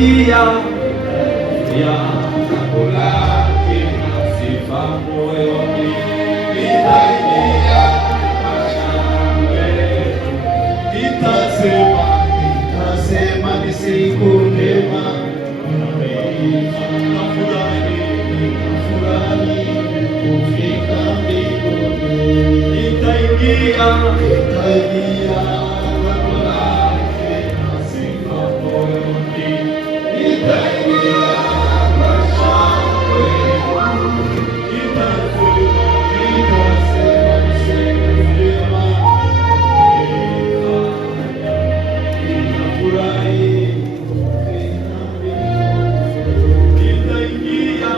nitaingia ya lango lake na sifa moyoni, nitaingia mashangwe, nitasema ni siku njema, nafurahi kufika mbinguni, nitaingia lango lake na sifa moyoni, nitaingia mashangwe, nitasema ni siku njema, nitafurahi kufika mbinguni, nitaingia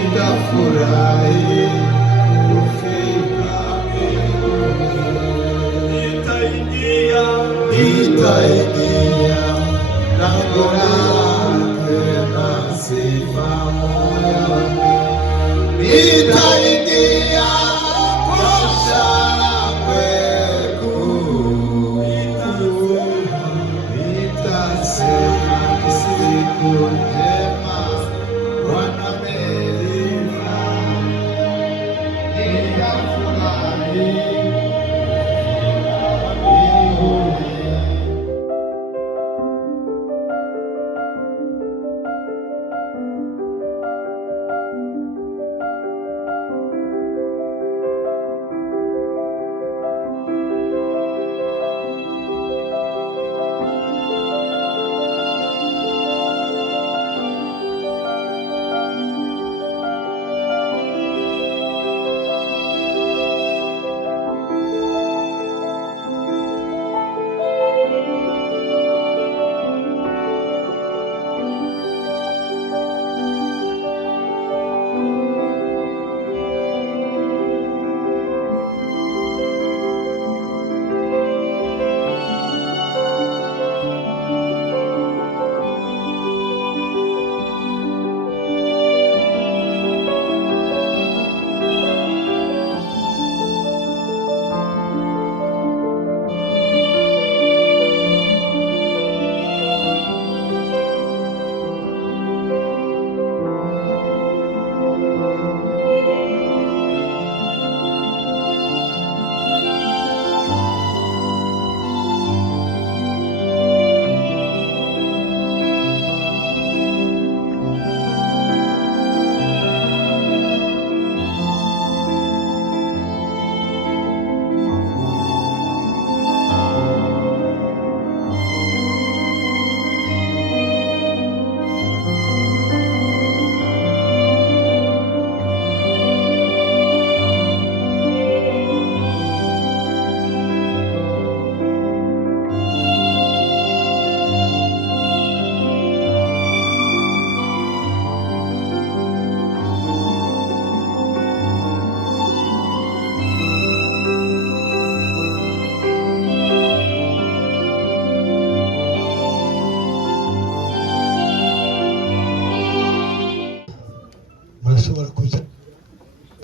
nitafurahi kufika mbinguni, nitaingia lango lake na sifa moyoni, nitaingia kwa shangwe kuu, nitasema ni siku njema Bwana amenifanya, nitafurahi.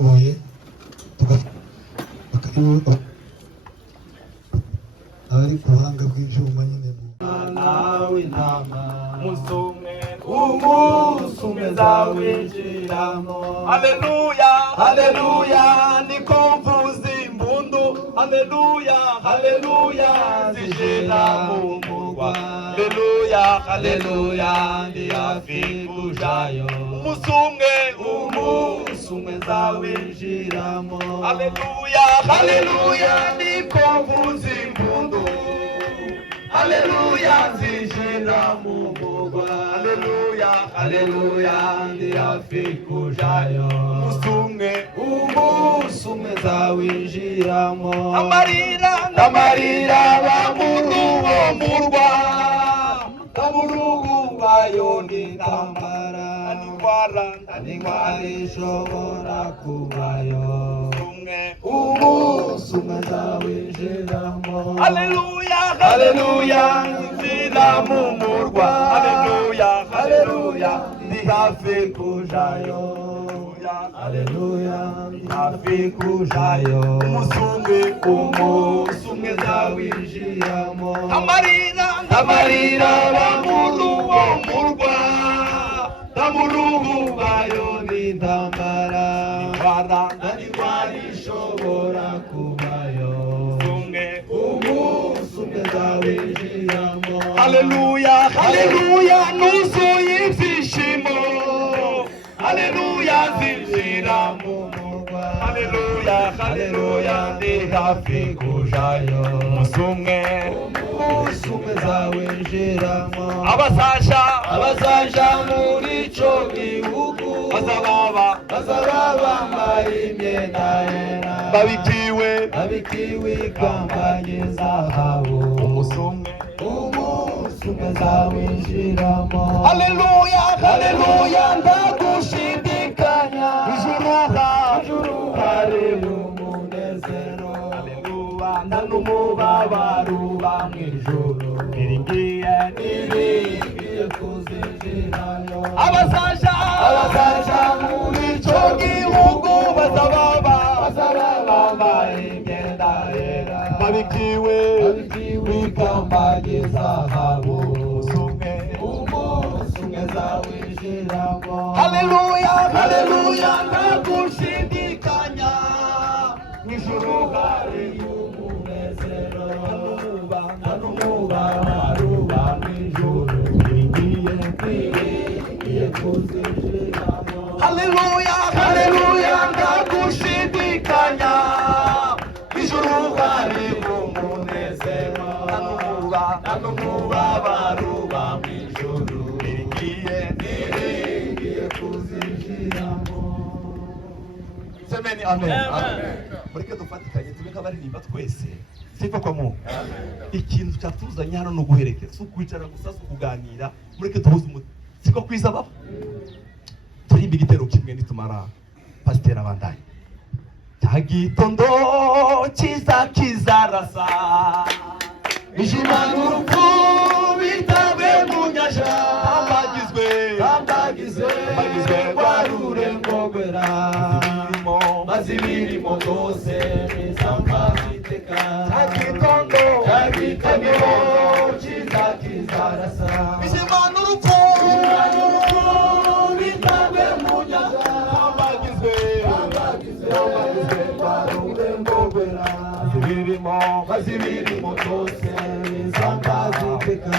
biragoye abari ku buhanga bw'ibyuma nyine nawe intama umunsi umwe zawinjiramo. Haleluya, haleluya, niko mvuza imbundu. Haleluya, haleluya, zishira mu murwa. Haleluya, haleluya, ndi hafi kujayo. Umunsi umwe zawinjiramo. Haleluya, haleluya, niko mvuza imbundu. Haleluya, zishira mu murwa. Haleluya, haleluya, ndi hafi kujayo. Umunsi umwe zawinjiramo. Amarira ba muri uwo murwa, bayo n'intambara, n'indwara ishobora kubayo. Umunsi umwe zawinjiramo. Haleluya, haleluya, nzira mu murwa. Haleluya, haleluya, ndi hafi kujayo. Haleluya, ndi hafi kujayo. Umunsi umwe zawinjiramo. Amarira ba muri uwo murwa, bayo n'intambara, n'indwara ishobora kubayo. Umunsi umwe zawinjiramo. Haleluya, haleluya, nuzuye ibyishimo. Haleluya, zinjira mu murwa. Haleluya, haleluya, ndi hafi kujayo. Umunsi umwe zawinjiramo. Abazaja muri ico gihugu bazaba bambaye imyenda yera, babikiwe ikamba ry'izahabu. Umunsi umwe zawinjiramo. Haleluya, haleluya, ndagushidikanya. Ijuru hari umunezero. Haleluya, nta n'umubabaro uba mw'ijuru. Niringiye kuzinjirayo. Abazaja muri ico gihugu bazaba bambaye imyenda yera, babikiwe ikamba ry'izahabu. Umunsi umwe zawinjiramo. Haleluya, haleluya, ndagushidikanya. Mw'ijuru hari umunezero. Nta n'umubabaro uba mw'ijuru. Niringiye kuzinjiramo. Haleluya, haleluya, ndagushidikanya. Mw'ijuru hari umunezero. Nta n'umubabaro uba mw'ijuru. Niringiye kuzinjiramo. Semeni amen. Mureke dufatikanye tube nk'abaririmba twese. Sifa kwa Mungu. Ikintu cyatuzanye hano no guherekeza, si ukwicara gusa, si ukuganira. Mureke duhuze umutima. Siko kwiza baba. Turimba igitero kimwe nitumara pasiteri abandanye. Cya gitondo kiza kizarasa, ijima n'urupfu bitabwe mu nyanja. Tambagizwe rwa rurengogwera, maze ibirimo byose n'isamba ziteka. Cya gitondo kiza kizarasa, ijima n'urupfu bitabwe mu nyanja. Tambagizwe rwa rurengogwera, maze ibirimo byose n'isamba ziteka.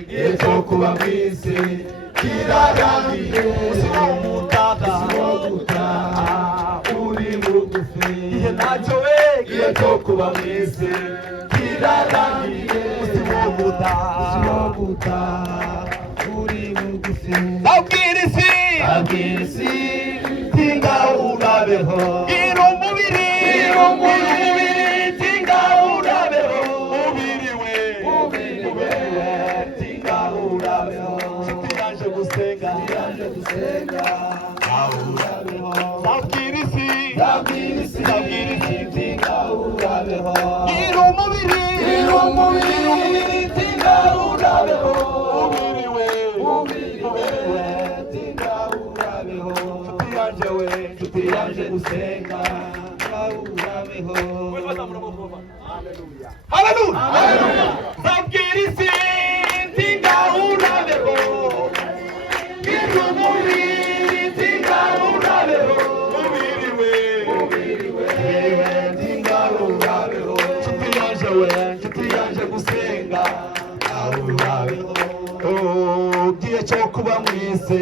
Igihe cyo kuba mw'isi kirarangiye. Usiba gutaha uri bugufi. Igihe cyo kuba mw'isi kirarangiye. Usiba gutaha uri bugufi. Abwira isi tinga urabeho. Gira umubiri tinga urabeho. Ubiriwe tinga urabeho. Yaje gusenga urabeho. Abwira isi tinga urabeho. Gira umubiri tinga urabeho. Ubiriwe tinga urabeho. Nshuti yanje yaje gusenga urabeho. Haleluya. Zabwira isi ntinga urabeho. Bwira umubiri ntinga urabeho. Mubiri we ntinga urabeho. Nshuti yaje gusenga urabeho. Gihe cyo kuba mu isi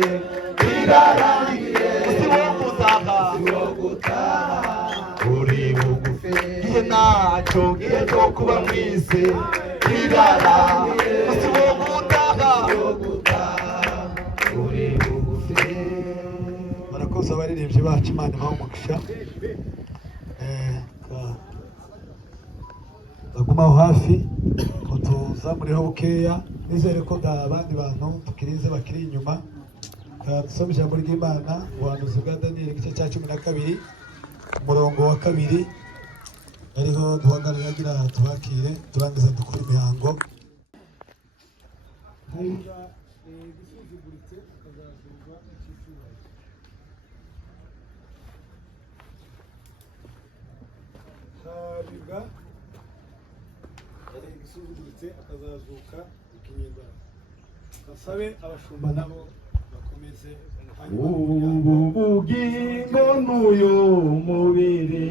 kirarangiye, si wo gutaha uri bugufi. Gihe cyo kuba mu isi kirarangiye, si wo gutaha uri bugufi. barakoze abaririmbyi bacu, Imana ibahe umugisha. bagumaho hafi utuzamuriho bukeya. Nizere ko abandi bantu tukirize bakiri inyuma. Dusome ijambo ry'Imana, ubuhanuzi bwa Daniyeli igice cya 12 umurongo wa 2. ariho duhagarara agira tubakire turangiza dukora imihango. Hariga igisuzuguritse akazazuka ikinyarwanda. Basabe abashumba nabo bakomeze. Ubu bugingo n'uyu mubiri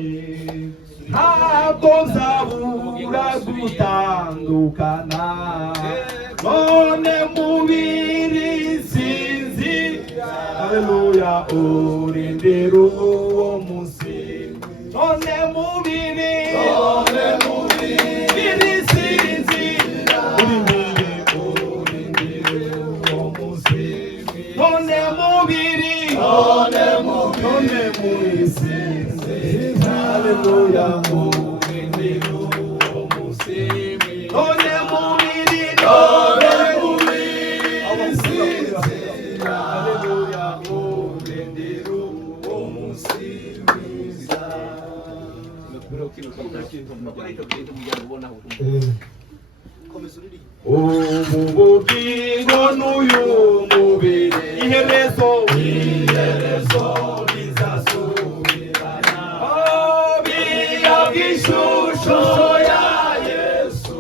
ntabwo nzabura gutandukana. None mubiri sinzi, haleluya, urindira uwo munsi. None mubiri sinzi, urindira uwo munsi. None mubiri sinzi, haleluya, urindira uwo munsi. None mubiri sinzi, haleluya, urindira uwo munsi mwiza. Ubu bugingo n'uyu mubiri iherezo bizasubirana. Biriya bw'ishusho ya Yesu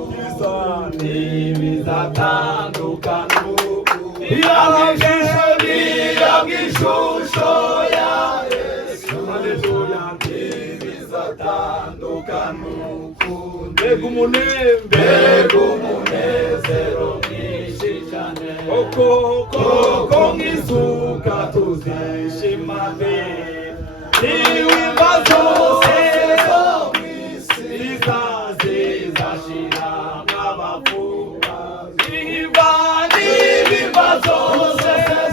ntibizatandukana. Biriya bw'ishusho ya Yesu, haleluya, ntibizatandukana. Mbega umunezero mwinshi cyane, koko nk'izuka tuzishimane. Ibibazo zo mw'isi zizashira nk'abapfuba. Ibibazo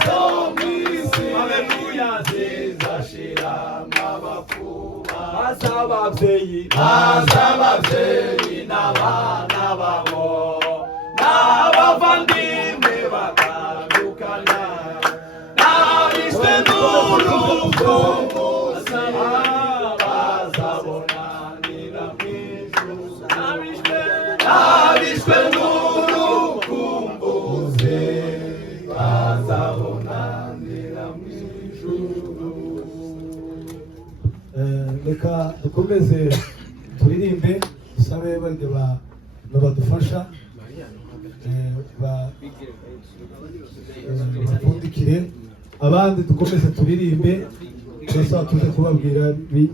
zo mw'isi, haleluya, zizashira nk'abapfuba. Baza ababyeyi n'abana babo n'abavandimwe batandukana, n'abishwe n'urupfu bazabonanira mu ijuru. N'abishwe n'urukumbuzi bazabonanira mu ijuru. Reka dukomeze turirimbe, dusabe bande badufasha bapfundikire, abandi dukomeze turirimbe. Turasaba tuze kubabwira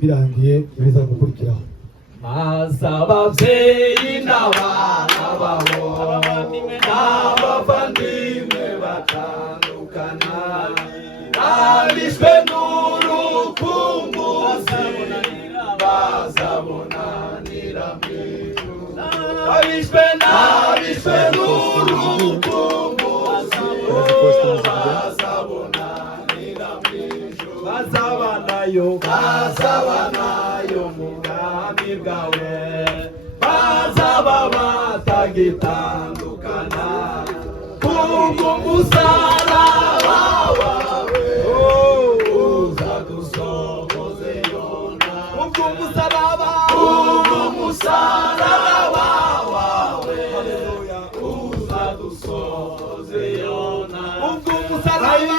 birangiye ibiza gukurikiraho. Maze ababyeyi n'abana babo n'abavandimwe batandukana, n'abishwe n'urukumbuzi bazabonanira mu ijuru. N'abishwe n'urukumbuzi bazabonanira mu ijuru. Bazabanayo mu bwami bwawe, bazaba batagitandukana. Kubw'umusaraba wawe uzadusohoze yona. Kubw'umusaraba wawe, haleluya, uzadusohoze yona. Kubw'umusaraba